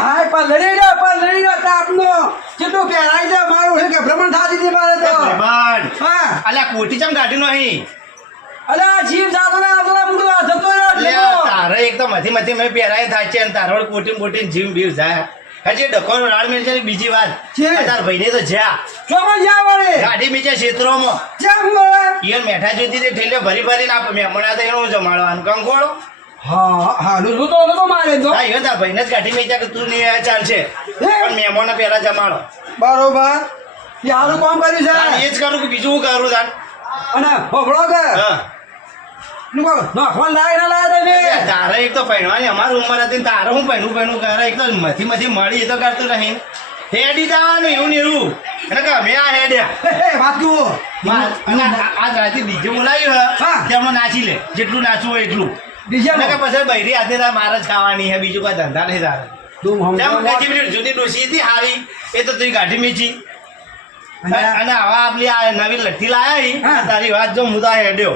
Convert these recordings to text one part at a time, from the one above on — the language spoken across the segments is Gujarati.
હાય પણ લડી રહ્યો પણ લડી રહ્યો તાપનો કેટલું પહેરાઈ છે મારું છે કે ભ્રમણ થાતી હતી મારે તો? હા. અલ્યા કોટી ચમ ગાડી નહીં અલે આ જીવ જાતો ને આવતો આ જતો રહ્યો એટલે એટલે તારે એકદમ મધી મથી મથી મેં પહેરાય થાય છે અને તારો કોટી મોટી જીમ બીવ જાય. હજી ડકોનો રાડ મેળ છે ને બીજી વાત. તાર ભાઈને તો જ્યાં. ચોમાં જ્યાં વળે. ગાડી બીજા ક્ષેત્રોમાં. જ્યાં વળે? ઈયર મેઠા જોતી તે ઠેલે ભરી ભરીને આપ મેમણા તો એનું જમાડવાનું. કંકોળો. હા હા નું તો નતો મારે તો. હા તાર ભાઈને જ કાઢી મેચ્યા કે તું નહીં ચાલશે પણ મહેમાનો પહેલા જમાડો. બરોબર. હારું કામ કર્યું છે? એ જ કરું કે બીજું હું કરું તાર અને હોભળો કે? નું નાખવા લાય ના લાય તમે? તારે એક તો પહેરવાની અમારી ઉંમર હતી તારે હું પહેરું પહેરું કરે? એક તો મથી મથી મળી એ તો કરતું નહીં. હેડી જવાનું એવું ને એવું. અને કે અમે આ હેડ્યા. વાત કહું આજ રાતે બીજું બોલાવ્યું હે. હા. તેમાં નાચી લે જેટલું નાચવું હોય એટલું. અને પછી બૈરી હાથે તાર મારે જ ખાવાની હે બીજું કોઈ ધંધા નહીં તારે. જૂની ડોસી હતી હારી એ તો તું ગાઢી મેચી અને આવા આપલી આ નવી લઠ્ઠી લાયા હા. તારી વાત જો મુદા હેડ્યો.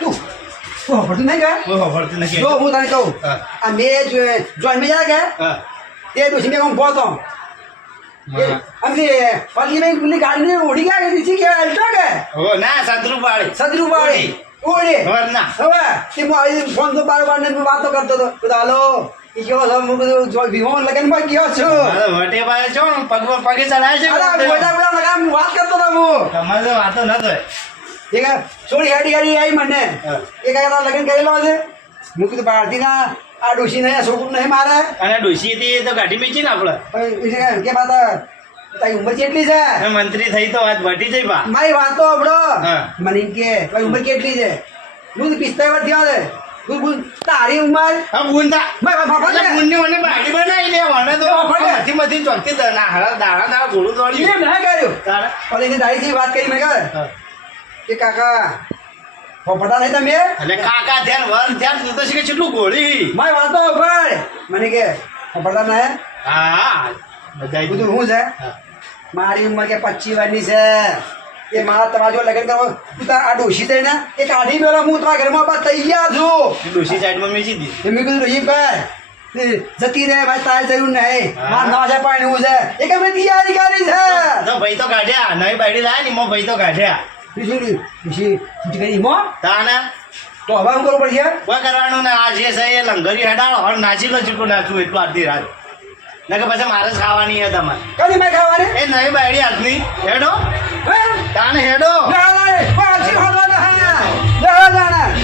તો નહીં જો હું તને કહું. આ મેં જોઈન મેં કે? તે ડોસી મેં હું. ગોતો ગાડીને ઉડી ગયા કે? ના સદરૂપાળી પાડી. સદરૂ વાળી ઓળે ખબર ના હવે તે ફોન તો બાર બાર ને વાતો કરતો તો હાલો ઈ કેવો છે? હું બધું જો વિહો લગનમાં ગયો છું. મારે વટે છો? પગ પગે ચડાય છે અરે વાત કરતો હતો હું. તમારે તો વાતો ન થાય. એક છોડી હેડી હેડી આવી મને. એક આ લગ્ન કરેલો છે. હું કીધું ભારતીના આ ડોશી નહીં છોકરું નહીં મારે. અને ડોસી હતી તો ગાડી મેચી ને આપણે કે કે બાત તારી ઉંમર કેટલી છે? મંત્રી થઈ તો વાત વટી જઈ બા. મારી વાત તો હબળો મને કે તારી ઉંમર કેટલી છે? હું પિસ્તાળીસ વર્ષ થયા છે તારી ઉંમર? હા બુંદા ભાઈ, મને બાડી બનાવી લે તો ચોકતી દના હારા દાડા દાડા ઘોડું એમ દોડ્યું ના કર્યું. તારા? પણ એની દાડીથી વાત કરી મેં કહે. કે કાકા પોપટા નહીં તમે? એટલે કાકા ધ્યાન વર ધ્યાન તું તો કેટલું ગોળી? મારી વાતો ભાઈ મને કે પોપટા ના હા. બધા શું છે? મારી ઉંમર કે પચીસ વર્ષની છે. એ મારા તમારા જો લગ્ન કરો તું આ ડોશી થઈ ને? એ કાઢી મેળો હું તમારા ઘરમાં બસ તૈયાર છું. ડોસી સાઈડમાં મેં જીધી મેં કીધું ડોશી ભાઈ જતી રહે ભાઈ તારે થયું નહીં. હા. મારા નવા છે પાણી છે. એ કે મેં તૈયારી કરી છે. તો ભાઈ તો કાઢ્યા. નવી બાયડી લાયા ને મો ભાઈ તો કાઢ્યા. બીજું બીજી કરી મો તાના? તો હવે શું કરવું પડશે? કોઈ કરવાનું ને આ જે છે એ લંગરી હડાડો. નાચી લો જેટલું નાચું એટલું આટલી રાત. ને પછી મારે જ ખાવાની છે તમારે. કદી મેં ખાવાની? એ નવી બાયડી આજની હેડો. હે? તાને હેડો. ના, ના, પાછી હોદવા ના, ના, ના.